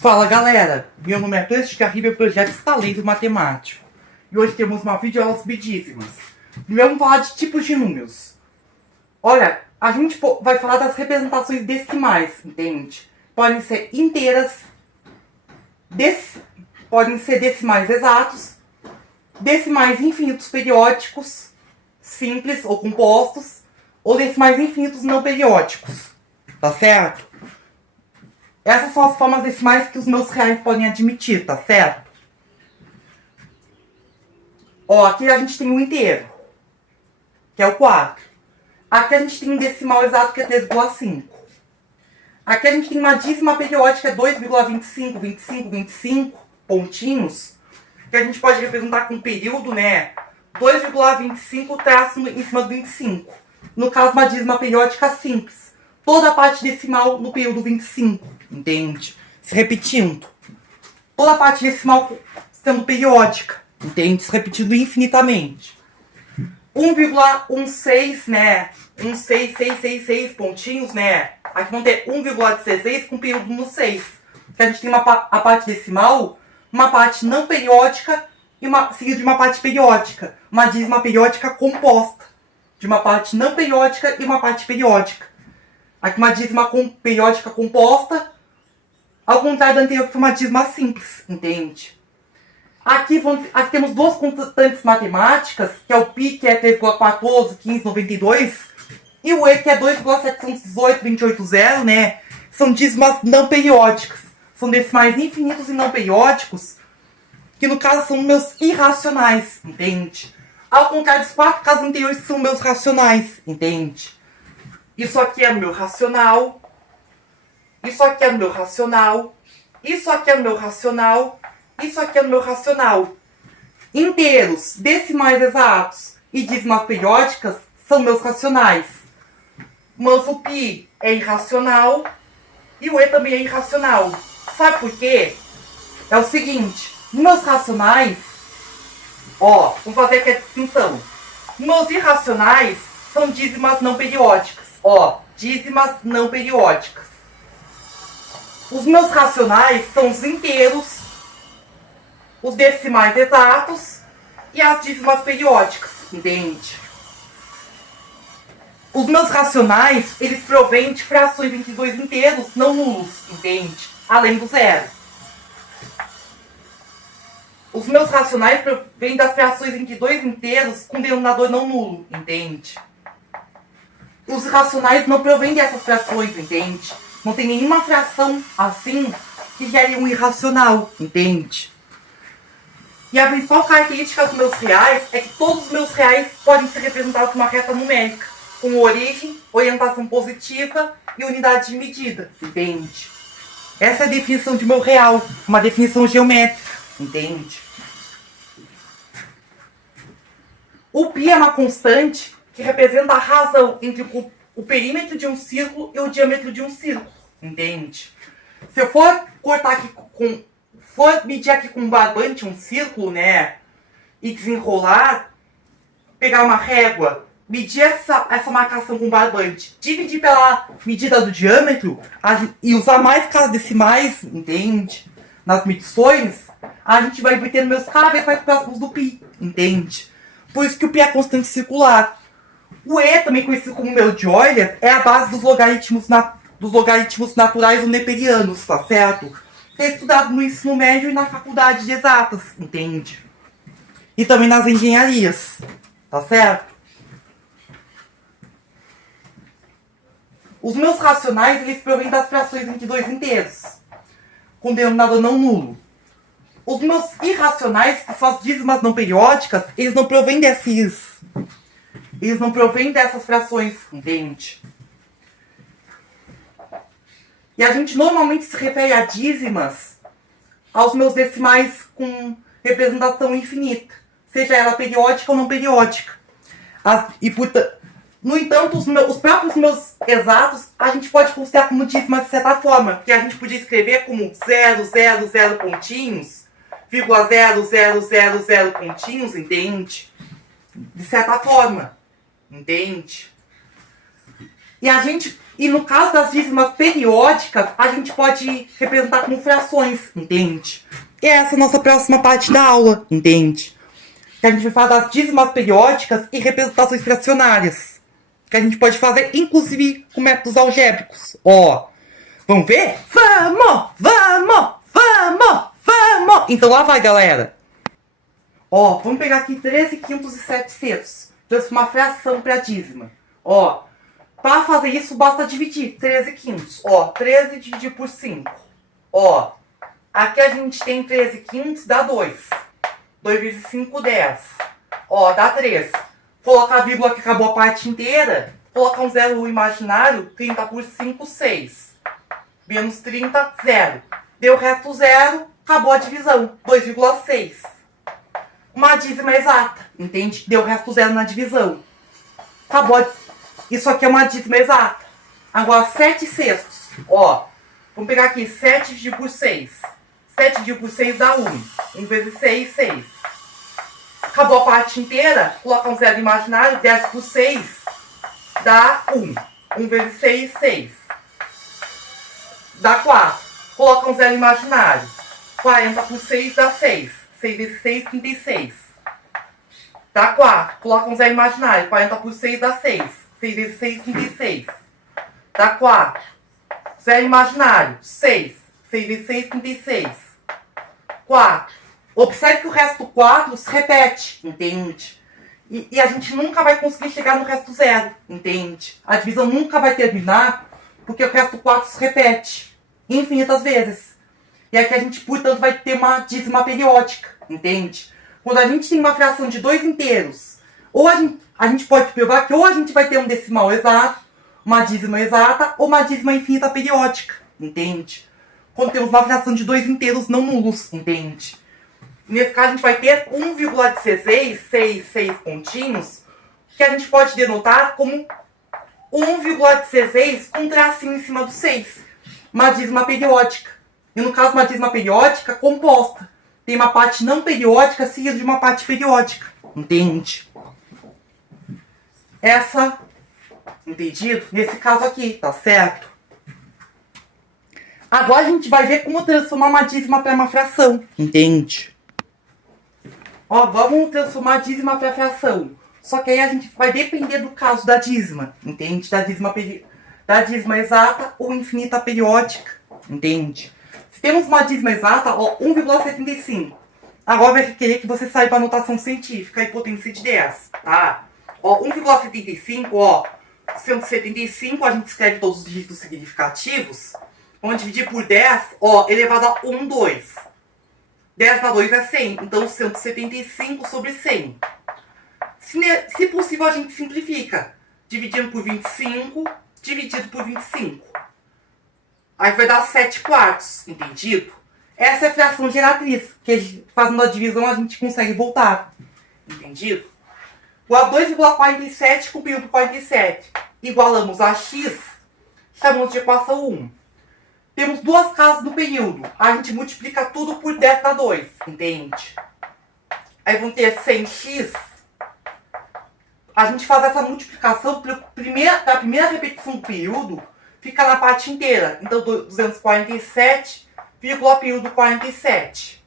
Fala galera, meu nome é Cleiton Carribe, projeto Talento Matemático. E hoje temos uma videoaula sobre dízimas. Primeiro vamos falar de tipos de números. Olha, a gente vai falar das representações decimais, entende? Podem ser inteiras, podem ser decimais exatos, decimais infinitos periódicos, simples ou compostos, ou decimais infinitos não periódicos. Tá certo? Essas são as formas decimais que os meus reais podem admitir, tá certo? Ó, aqui a gente tem um inteiro, que é o 4. Aqui a gente tem um decimal exato, que é 3,5. Aqui a gente tem uma dízima periódica, 2,25, 25, 25 pontinhos, que a gente pode representar com período, né? 2,25 traço em cima do 25. No caso, uma dízima periódica simples. Toda a parte decimal no período 25, entende? Se repetindo. Toda a parte decimal sendo periódica, entende? Se repetindo infinitamente. 1,16, né? 16666 pontinhos, né? Aqui vão ter 1,16 com período no 6. Que a gente tem a parte decimal, uma parte não periódica e seguida de uma parte periódica. Uma dízima periódica composta. De uma parte não periódica e uma parte periódica. Aqui uma dízima periódica composta, ao contrário da anterior que foi uma dízima simples, entende? Aqui temos duas constantes matemáticas, que é o π, que é 3,14, 1592, e o e, que é 2,718, 280, né? São dízimas não periódicas. São decimais infinitos e não periódicos, que no caso são meus irracionais, entende? Ao contrário dos 4 casos anteriores, que são meus racionais, entende? Isso aqui é no meu racional. Isso aqui é no meu racional. Isso aqui é no meu racional. Isso aqui é no meu racional. Inteiros, decimais exatos e dízimas periódicas são meus racionais. Mas o π é irracional e o e também é irracional. Sabe por quê? É o seguinte, nos meus racionais, ó, vamos fazer aqui a distinção. Meus irracionais são dízimas não periódicas. Ó, dízimas não periódicas. Os meus racionais são os inteiros, os decimais exatos e as dízimas periódicas, entende? Os meus racionais, eles provêm de frações entre dois inteiros não nulos, entende? Além do zero. Os meus racionais provêm das frações entre dois inteiros com denominador não nulo, entende? Os racionais não provêm dessas frações, entende? Não tem nenhuma fração assim que gere um irracional, entende? E a principal característica dos meus reais é que todos os meus reais podem ser representados com uma reta numérica, com origem, orientação positiva e unidade de medida, entende? Essa é a definição de meu real, uma definição geométrica, entende? O π é uma constante que representa a razão entre o perímetro de um círculo e o diâmetro de um círculo, entende? Se eu for cortar aqui for medir aqui com um barbante um círculo, né, e desenrolar, pegar uma régua, medir essa marcação com barbante, dividir pela medida do diâmetro e usar mais casas decimais, entende? Nas medições, a gente vai obtendo meus cada vez mais próximos do π, entende? Por isso que o π é constante circular. O e, também conhecido como número de Euler, é a base dos logaritmos naturais ou neperianos, tá certo? É estudado no ensino médio e na faculdade de exatas, entende? E também nas engenharias, tá certo? Os meus racionais, eles provêm das frações entre dois inteiros, com denominador não nulo. Os meus irracionais, que são as dízimas não periódicas, eles não provêm eles não provêm dessas frações, entende? E a gente normalmente se refere a dízimas aos meus decimais com representação infinita, seja ela periódica ou não periódica. No entanto, os próprios meus exatos a gente pode considerar como dízimas de certa forma, porque a gente podia escrever como 000 pontinhos, 0,0000 pontinhos, entende? De certa forma, entende? E no caso das dízimas periódicas, a gente pode representar como frações, entende? E essa é a nossa próxima parte da aula, entende? Que a gente vai falar das dízimas periódicas e representações fracionárias. Que a gente pode fazer, inclusive, com métodos algébricos. Ó, vamos ver? Vamos! Vamos! Vamos! Vamos! Então lá vai, galera. Ó, vamos pegar aqui 13 quintos e 7 sextos. Transformar fração para dízima. Ó, para fazer isso, basta dividir 13 quintos. Ó, 13 dividir por 5. Ó, aqui a gente tem 13 quintos, dá 2. 2 vezes 5, 10. Ó, dá 3. Colocar a vírgula que acabou a parte inteira. Colocar um zero imaginário. 30 por 5, 6. Menos 30, 0. Deu o resto 0. Acabou a divisão. 2,6. Uma dízima exata. Entende? Deu o resto 0 na divisão. Acabou. Isso aqui é uma dízima exata. Agora, 7 sextos. Ó, vamos pegar aqui 7 dividido por 6. 7 dividido por 6 dá 1. 1 vezes 6, 6. Acabou a parte inteira. Coloca um zero imaginário. 10 por 6 dá 1. 1 vezes 6, 6. Dá 4. Coloca um zero imaginário. 40 por 6 dá 6. 6 vezes 6, 36. Dá 4. Coloca um zero imaginário. 40 por 6 dá 6. 6 vezes 6, 36. Dá 4. Zero imaginário. 6. 6 vezes 6, 36. 4. Observe que o resto 4 se repete, entende? E a gente nunca vai conseguir chegar no resto 0, entende? A divisão nunca vai terminar porque o resto 4 se repete infinitas vezes. E aqui a gente, portanto, vai ter uma dízima periódica, entende? Quando a gente tem uma fração de 2 inteiros, ou a gente pode provar que ou a gente vai ter um decimal exato, uma dízima exata, ou uma dízima infinita periódica, entende? Quando temos uma fração de 2 inteiros não nulos, entende? Nesse caso, a gente vai ter 1,16, 6 pontinhos, que a gente pode denotar como 1,16 com um tracinho em cima do 6. Uma dízima periódica. E no caso, uma dízima periódica composta. Tem uma parte não periódica seguida de uma parte periódica. Entende? Essa, entendido? Nesse caso aqui, tá certo? Agora a gente vai ver como transformar uma dízima para uma fração. Entende? Ó, vamos transformar a dízima para fração. Só que aí a gente vai depender do caso da dízima. Entende? Da dízima exata ou infinita periódica. Entende? Se temos uma dízima exata, ó, 1,75. Agora vai querer que você saiba a notação científica e potência de 10, tá? Ó, 1,75, ó, 175, a gente escreve todos os dígitos significativos. Vamos dividir por 10, ó, elevado a 1, 2. 10 dá 2 é 100, então 175 sobre 100. Se possível, a gente simplifica. Dividindo por 25, dividido por 25. Aí vai dar 7 quartos, entendido? Essa é a fração geratriz, que fazendo a divisão a gente consegue voltar. Entendido? Igual a 2,47 com período 47. Igualamos a x, chamamos de equação 1. Temos duas casas do período. A gente multiplica tudo por 10 dá 2, entende? Aí vamos ter 100x. A gente faz essa multiplicação para a primeira repetição do período, fica na parte inteira. Então, 247, período 47.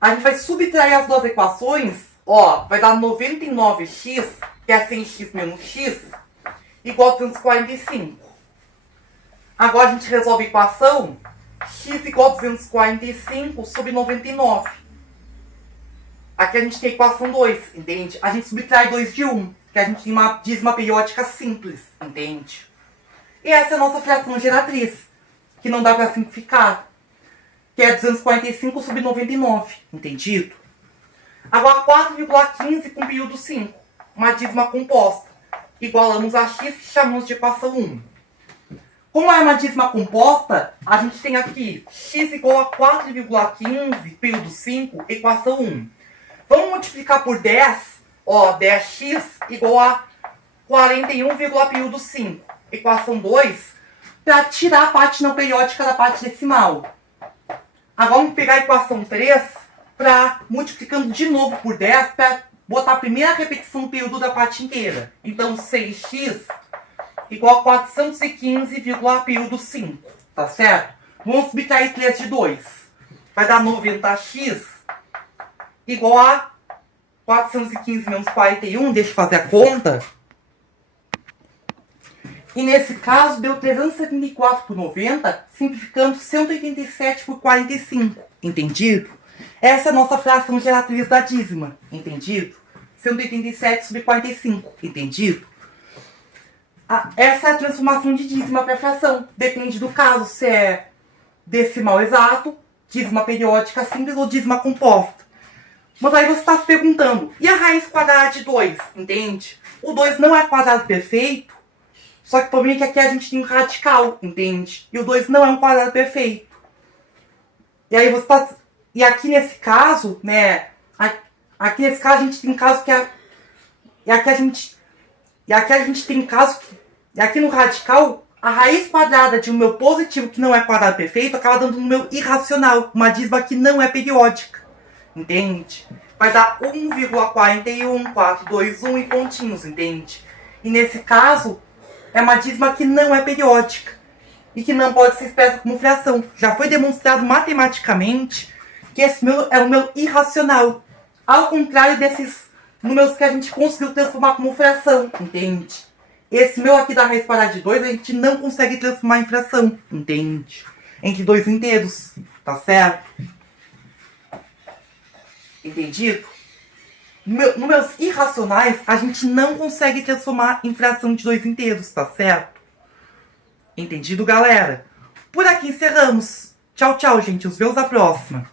A gente vai subtrair as duas equações. Ó, vai dar 99x, que é 100x menos x, igual a 245. Agora a gente resolve a equação x igual a 245 sobre 99. Aqui a gente tem a equação 2, entende? A gente subtrai 2 de 1, que a gente tem uma dízima periódica simples, entende? E essa é a nossa fração geratriz, que não dá para simplificar, que é 245 sobre 99, entendido? Agora 4,15 com período 5, uma dízima composta. Igualamos a x e chamamos de equação 1. Como é uma dízima composta, a gente tem aqui x igual a 4,15, período 5, equação 1. Vamos multiplicar por 10, ó, 10x igual a 41, período 5, equação 2, para tirar a parte não periódica da parte decimal. Agora vamos pegar a equação 3, para multiplicando de novo por 10, para botar a primeira repetição do período da parte inteira. Então 6x igual a 415, período 5, tá certo? Vamos subtrair 3 de 2. Vai dar 90x igual a 415 menos 41, deixa eu fazer a conta. E nesse caso deu 374 por 90, simplificando 187 por 45, entendido? Essa é a nossa fração geratriz da dízima, entendido? 187 sobre 45, entendido? Essa é a transformação de dízima para fração. Depende do caso, se é decimal exato, dízima periódica simples ou dízima composta. Mas aí você está se perguntando, e a raiz quadrada de 2, entende? O 2 não é quadrado perfeito, só que o problema é que aqui a gente tem um radical, entende? E o 2 não é um quadrado perfeito. E aí você tá... E aqui nesse caso, né? Aqui nesse caso a gente tem caso que é... E aqui a gente tem caso que... E aqui no radical, a raiz quadrada de um número positivo que não é quadrado perfeito acaba dando um número irracional, uma dízima que não é periódica. Entende? Vai dar 1,41421 e pontinhos, entende? E nesse caso, é uma dízima que não é periódica e que não pode ser expressa como fração. Já foi demonstrado matematicamente que esse número é um número irracional, ao contrário desses números que a gente conseguiu transformar como fração, entende? Esse número aqui da raiz quadrada de 2 a gente não consegue transformar em fração, entende? Entre dois inteiros, tá certo? Entendido? Números irracionais a gente não consegue transformar em fração de dois inteiros, tá certo? Entendido, galera? Por aqui encerramos. Tchau, tchau, gente. Nos vemos na próxima.